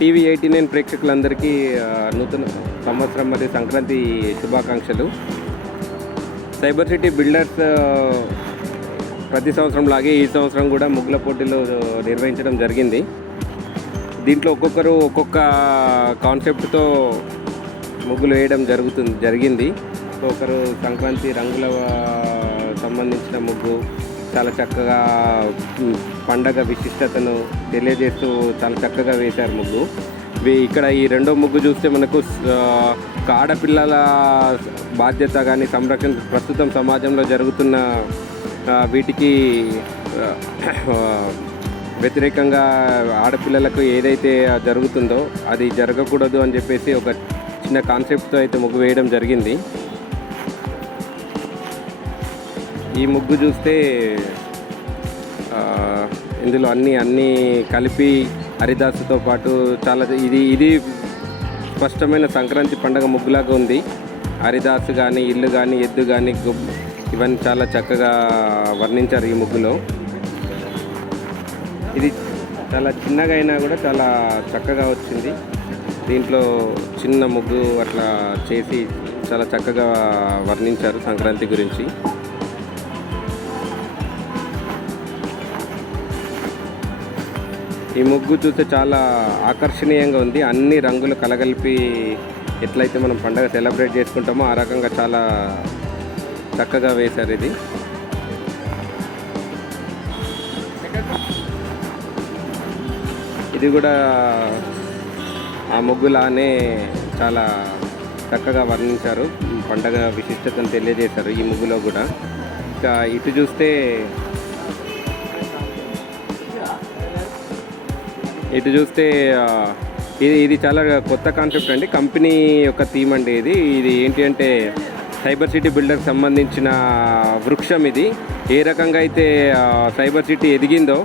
TV 89 ప్రేక్షకులందరికీ నూతన సంవత్సరం మరియు సంక్రాంతి శుభాకాంక్షలు. సైబర్ సిటీ బిల్డర్స్ ప్రతి సంవత్సరం లాగే ఈ సంవత్సరం కూడా ముగ్గుల పోటీలు నిర్వహించడం జరిగింది. దీంట్లో ఒక్కొక్కరు ఒక్కొక్క కాన్సెప్ట్తో ముగ్గులు వేయడం జరిగింది. ఒకరు సంక్రాంతి రంగుల సంబంధించిన ముగ్గు చాలా చక్కగా పండగ విశిష్టతను తెలియజేస్తూ చాలా చక్కగా వేశారు ముగ్గు. ఇక్కడ ఈ రెండో ముగ్గు చూస్తే మనకు ఆడపిల్లల బాధ్యత కానీ సంరక్షణ ప్రస్తుతం సమాజంలో జరుగుతున్న వీటికి వ్యతిరేకంగా ఆడపిల్లలకు ఏదైతే జరుగుతుందో అది జరగకూడదు అని చెప్పేసి ఒక చిన్న కాన్సెప్ట్తో అయితే ముగ్గు వేయడం జరిగింది. ఈ ముగ్గు చూస్తే ఇందులో అన్నీ కలిపి హరిదాసుతో పాటు చాలా ఇది స్పష్టమైన సంక్రాంతి పండుగ ముగ్గులాగా ఉంది. హరిదాసు కానీ ఇల్లు కానీ ఎద్దు కానీ ఇవన్నీ చాలా చక్కగా వర్ణించారు ఈ ముగ్గులో. ఇది చాలా చిన్నగా అయినా కూడా చాలా చక్కగా వచ్చింది. దీంట్లో చిన్న ముగ్గు అట్లా చేసి చాలా చక్కగా వర్ణించారు సంక్రాంతి గురించి. ఈ ముగ్గు చూస్తే చాలా ఆకర్షణీయంగా ఉంది. అన్ని రంగులు కలగలిపి ఎట్లయితే మనం పండుగ సెలబ్రేట్ చేసుకుంటామో ఆ రకంగా చాలా చక్కగా వేశారు. ఇది కూడా ఆ ముగ్గులానే చాలా చక్కగా వర్ణించారు, పండగ విశిష్టతను తెలియజేశారు ఈ ముగ్గులో కూడా. ఇంకా ఇటు చూస్తే ఇది చాలా కొత్త కాన్సెప్ట్ అండి. కంపెనీ యొక్క థీమ్ అండి ఇది ఏంటి అంటే సైబర్ సిటీ బిల్డర్కి సంబంధించిన వృక్షం. ఇది ఏ రకంగా అయితే సైబర్ సిటీ ఎదిగిందో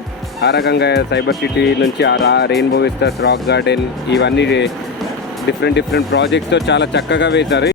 ఆ రకంగా సైబర్ సిటీ నుంచి రెయిన్బో విస్టాస్, రాక్ గార్డెన్ ఇవన్నీ డిఫరెంట్ ప్రాజెక్ట్స్తో చాలా చక్కగా వేశారు.